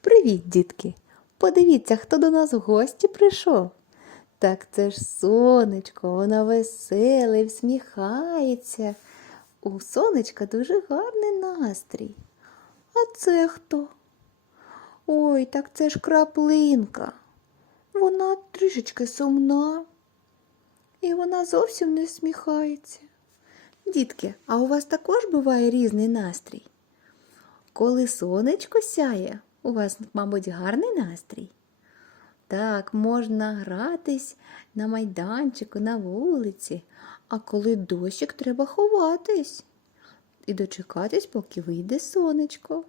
Привіт, дітки! Подивіться, хто до нас в гості прийшов. Так це ж сонечко, вона веселе, всміхається. У сонечка дуже гарний настрій. А це хто? Ой, так це ж краплинка. Вона трішечки сумна. І вона зовсім не сміхається. Дітки, а у вас також буває різний настрій? Коли сонечко сяє, у вас, мабуть, гарний настрій? Так, можна гратись на майданчику, на вулиці, а коли дощик, треба ховатись і дочекатись, поки вийде сонечко.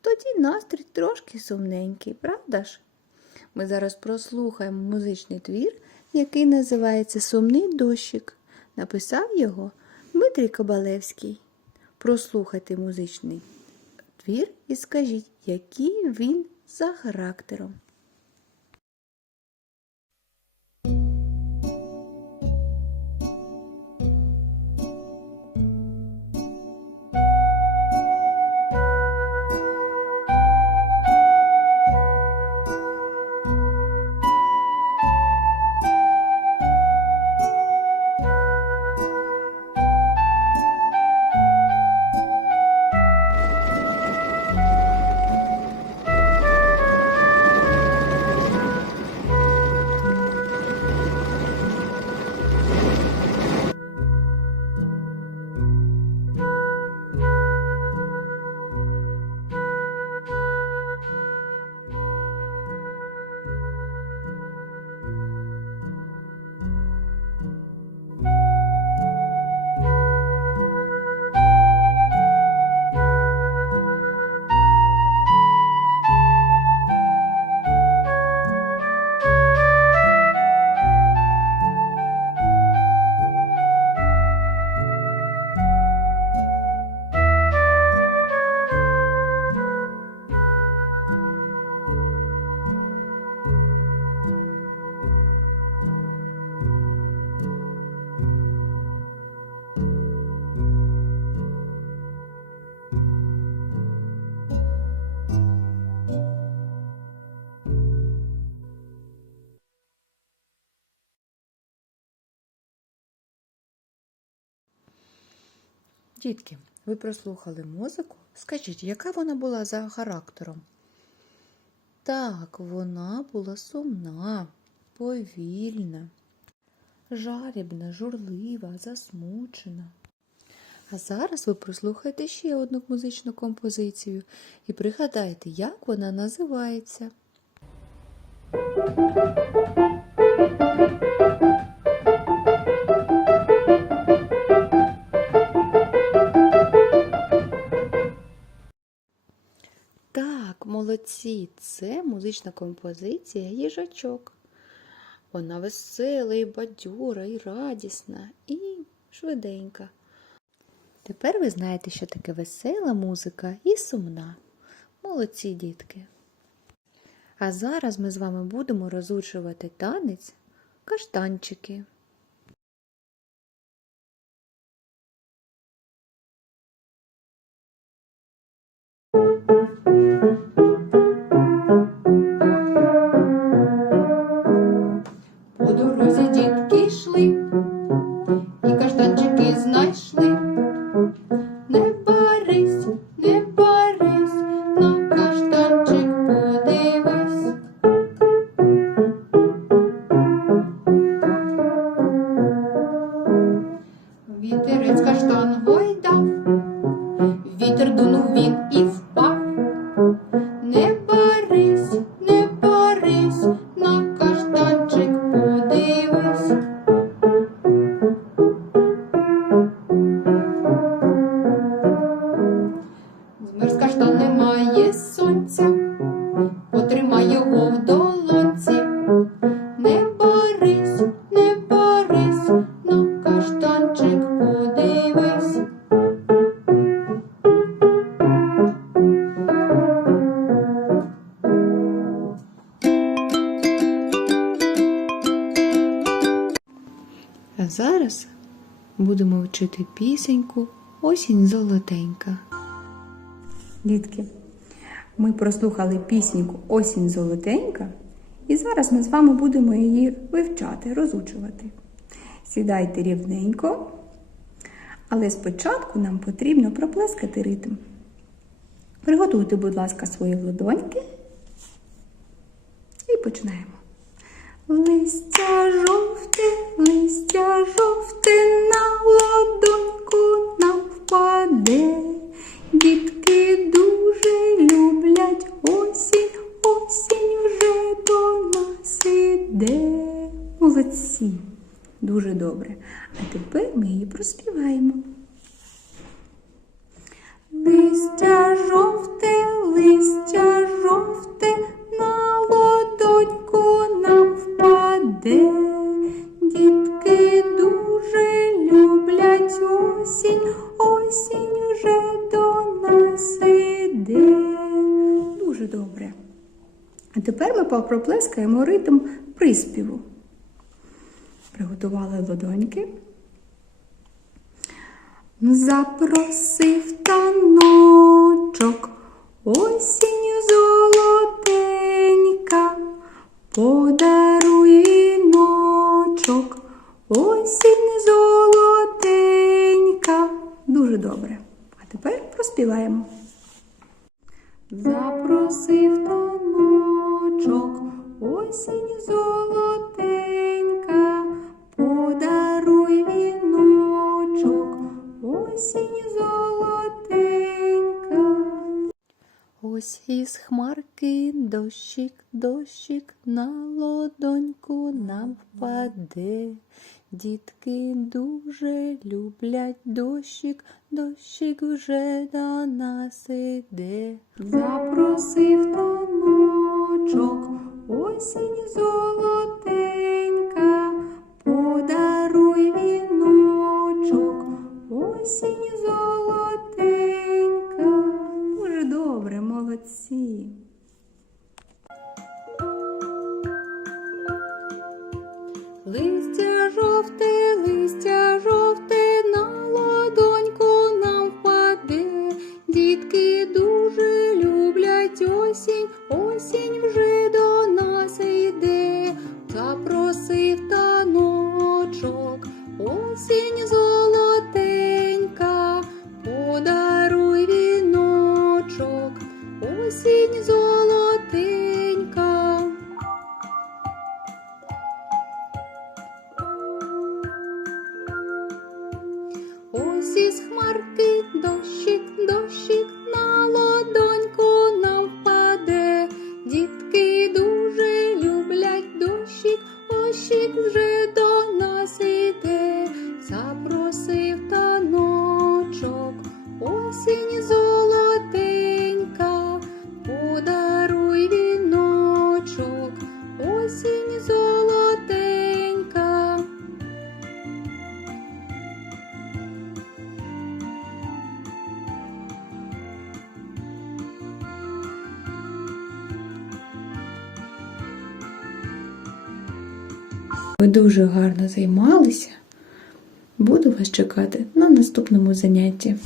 Тоді настрій трошки сумненький, правда ж? Ми зараз прослухаємо музичний твір, який називається Сумний дощик. Написав його Дмитрій Кабалевський. Прослухайте музичний твір і скажіть, який він за характером. Дітки, ви прослухали музику? Скажіть, яка вона була за характером? Так, вона була сумна, повільна, жалібна, журлива, засмучена. А зараз ви прослухайте ще одну музичну композицію і пригадайте, як вона називається. Молодці, це музична композиція їжачок. Вона весела, і бадьора, і радісна, і швиденька. Тепер ви знаєте, що таке весела музика і сумна. Молодці, дітки. А зараз ми з вами будемо розучувати танець каштанчики. По Вітерець каштан будемо вчити пісеньку Осінь золотенька. Дітки, Ми прослухали пісеньку Осінь золотенька, і зараз ми з вами будемо її вивчати, розучувати. Сідайте рівненько, але спочатку нам потрібно проплескати ритм. Приготуйте, будь ласка, свої ладоньки і починаємо. Листя жовте, листя жовте на ладоньку нам впаде. Дітки дуже люблять осінь, осінь вже до нас іде. Молодці, дуже добре. А тепер ми її проспіваємо. Листя жовте, тепер ми попроплескаємо ритм приспіву. Приготували ладоньки. Запросив таночок, осінь золотенька, подаруй віночок, осінь золотенька. Дуже добре. А тепер проспіваємо. Запросив таночок, осінь золотенька, подаруй віночок, осінь золотенька. Ось із хмарки дощик, дощик на ладоньку нам впаде. Дітки дуже люблять дощик, дощик вже до нас іде. Запросив таночок, осінь золотенька, подаруй віночок, осінь золотенька. Дуже добре, молодці. Ви дуже гарно займалися. Буду вас чекати на наступному занятті.